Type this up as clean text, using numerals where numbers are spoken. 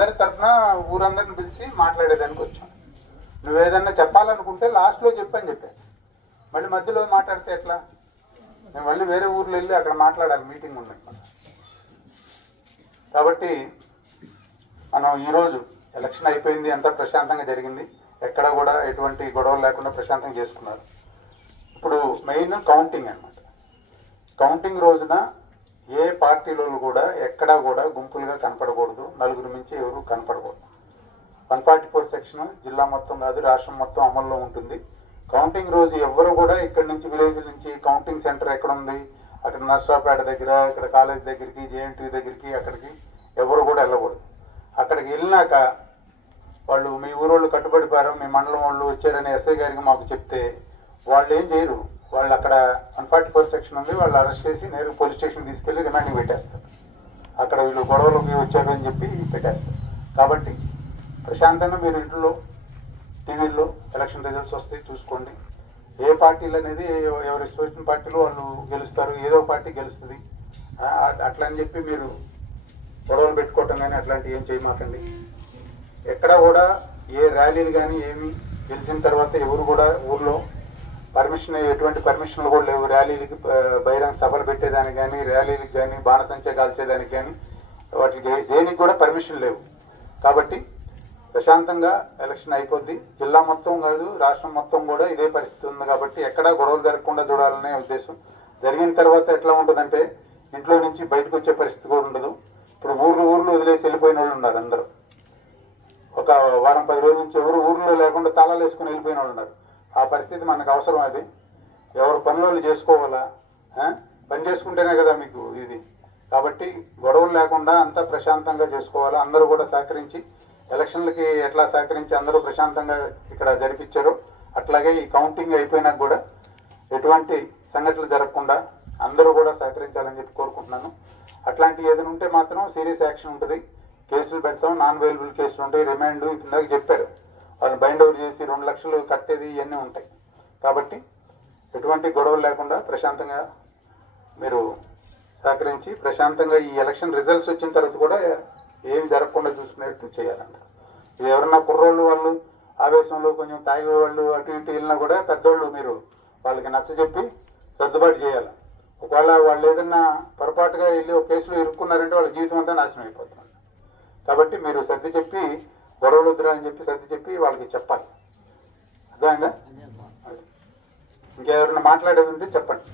అందరి తరఫున ఊరందరిని పిలిచి మాట్లాడేదానికి వచ్చాం. నువ్వేదన్నా చెప్పాలనుకుంటే లాస్ట్లో చెప్పని చెప్పాను. మళ్ళీ మధ్యలో మాట్లాడితే ఎట్లా? మేము మళ్ళీ వేరే ఊర్లో వెళ్ళి అక్కడ మాట్లాడాలి, మీటింగ్ ఉన్నాయి. కాబట్టి మనం ఈరోజు ఎలక్షన్ అయిపోయింది, అంతా ప్రశాంతంగా జరిగింది, ఎక్కడ కూడా ఎటువంటి గొడవలు లేకుండా ప్రశాంతంగా చేసుకున్నారు. ఇప్పుడు మెయిన్ కౌంటింగ్ అన్నమాట. కౌంటింగ్ రోజున ఏ పార్టీలో కూడా ఎక్కడా కూడా గుంపులుగా కనపడకూడదు, నలుగురు మించి ఎవరు కనపడకూడదు. 144 సెక్షన్ జిల్లా మొత్తం కాదు, రాష్ట్రం మొత్తం అమల్లో ఉంటుంది. కౌంటింగ్ రోజు ఎవరు కూడా ఇక్కడ నుంచి విలేజ్ నుంచి కౌంటింగ్ సెంటర్ ఎక్కడ ఉంది, అక్కడ నర్సరావుపేట దగ్గర, ఇక్కడ కాలేజ్ దగ్గరికి, జేఎన్టీ దగ్గరికి, అక్కడికి ఎవరు కూడా వెళ్ళకూడదు. అక్కడికి వెళ్ళినాక వాళ్ళు మీ ఊరోళ్ళు కట్టుబడిపోయారు, మీ మండలం వాళ్ళు వచ్చారని ఎస్ఐ గారికి మాకు చెప్తే వాళ్ళు ఏం చేయరు. వాళ్ళు అక్కడ 144 సెక్షన్ ఉంది, వాళ్ళు అరెస్ట్ చేసి నేరుగా పోలీస్ స్టేషన్ తీసుకెళ్లి రిమాండింగ్ పెట్టేస్తారు. అక్కడ వీళ్ళు గొడవలకి వచ్చారు అని చెప్పి పెట్టేస్తారు. కాబట్టి ప్రశాంతంగా మీరు ఇంట్లో టీవీల్లో ఎలక్షన్ రిజల్ట్స్ వస్తాయి, చూసుకోండి. ఏ పార్టీలు అనేది ఎవరి ఇష్టం పార్టీలు వాళ్ళు గెలుస్తారు, ఏదో పార్టీ గెలుస్తుంది. అట్లా అని చెప్పి మీరు గొడవలు పెట్టుకోవటం కానీ అట్లాంటివి ఏం చేయమాకండి. ఎక్కడ కూడా ఏ ర్యాలీలు కానీ ఏమి గెలిచిన తర్వాత ఎవరు కూడా ఊర్లో పర్మిషన్, ఎటువంటి పర్మిషన్లు కూడా లేవు. ర్యాలీలకి, బహిరంగ సభలు పెట్టేదానికి కానీ, ర్యాలీలకు కానీ, బాణసంచా కాల్చేదానికి కానీ, వాటికి దేనికి కూడా పర్మిషన్ లేవు. కాబట్టి ప్రశాంతంగా ఎలక్షన్ అయిపోద్ది. జిల్లా మొత్తం కాదు, రాష్ట్రం మొత్తం కూడా ఇదే పరిస్థితి ఉంది. కాబట్టి ఎక్కడా గొడవలు జరగకుండా చూడాలనే ఉద్దేశం. జరిగిన తర్వాత ఎట్లా ఉంటుందంటే ఇంట్లో నుంచి బయటకు వచ్చే పరిస్థితి కూడా ఉండదు. ఇప్పుడు ఊర్లు వదిలేసి వెళ్ళిపోయిన వాళ్ళు ఉన్నారు. అందరూ ఒక వారం 10 రోజుల నుంచి ఎవరు ఊర్లో లేకుండా తాళాలు వేసుకుని వెళ్ళిపోయిన వాళ్ళు ఉన్నారు. ఆ పరిస్థితి మనకు అవసరం. అది ఎవరు పనులు చేసుకోవాలా, పని చేసుకుంటేనే కదా మీకు ఇది. కాబట్టి గొడవలు లేకుండా అంతా ప్రశాంతంగా చేసుకోవాలా. అందరూ కూడా సహకరించి ఎలక్షన్లకి ఎట్లా సహకరించి అందరూ ప్రశాంతంగా ఇక్కడ జరిపించారో అట్లాగే ఈ కౌంటింగ్ అయిపోయినాక కూడా ఎటువంటి సంఘటనలు జరగకుండా అందరూ కూడా సహకరించాలని చెప్పి కోరుకుంటున్నాను. అట్లాంటి ఏదైనా ఉంటే మాత్రం సీరియస్ యాక్షన్ ఉంటుంది, కేసులు పెడతాం. నాన్ అవైలబుల్ కేసులు ఉంటాయి, రిమాండ్ ఇందాక చెప్పారు, వాళ్ళని బైండ్ ఓవర్ చేసి 2 లక్షలు కట్టేది ఇవన్నీ ఉంటాయి. కాబట్టి ఎటువంటి గొడవలు లేకుండా ప్రశాంతంగా మీరు సహకరించి ప్రశాంతంగా ఈ ఎలక్షన్ రిజల్ట్స్ వచ్చిన తర్వాత కూడా ఏమి జరగకుండా చూసుకునేట్టు చేయాలంట. ఎవరన్నా కుర్రోళ్ళు వాళ్ళు ఆవేశంలో కొంచెం తాగే వాళ్ళు అటు ఇటు వెళ్ళినా కూడా పెద్దోళ్ళు మీరు వాళ్ళకి నచ్చజెప్పి సర్దుబాటు చేయాలి. ఒకవేళ వాళ్ళు ఏదన్నా పొరపాటుగా వెళ్ళి ఒక కేసులో ఇరుక్కున్నారంటే వాళ్ళ జీవితం అంతా నాశనం అయిపోతుంది. కాబట్టి మీరు సర్ది చెప్పి గొడవలు వద్దురా అని చెప్పి సర్ది చెప్పి వాళ్ళకి చెప్పాలి. అర్థమైందా? ఇంకెవరన్నా మాట్లాడేది ఉంటే చెప్పండి.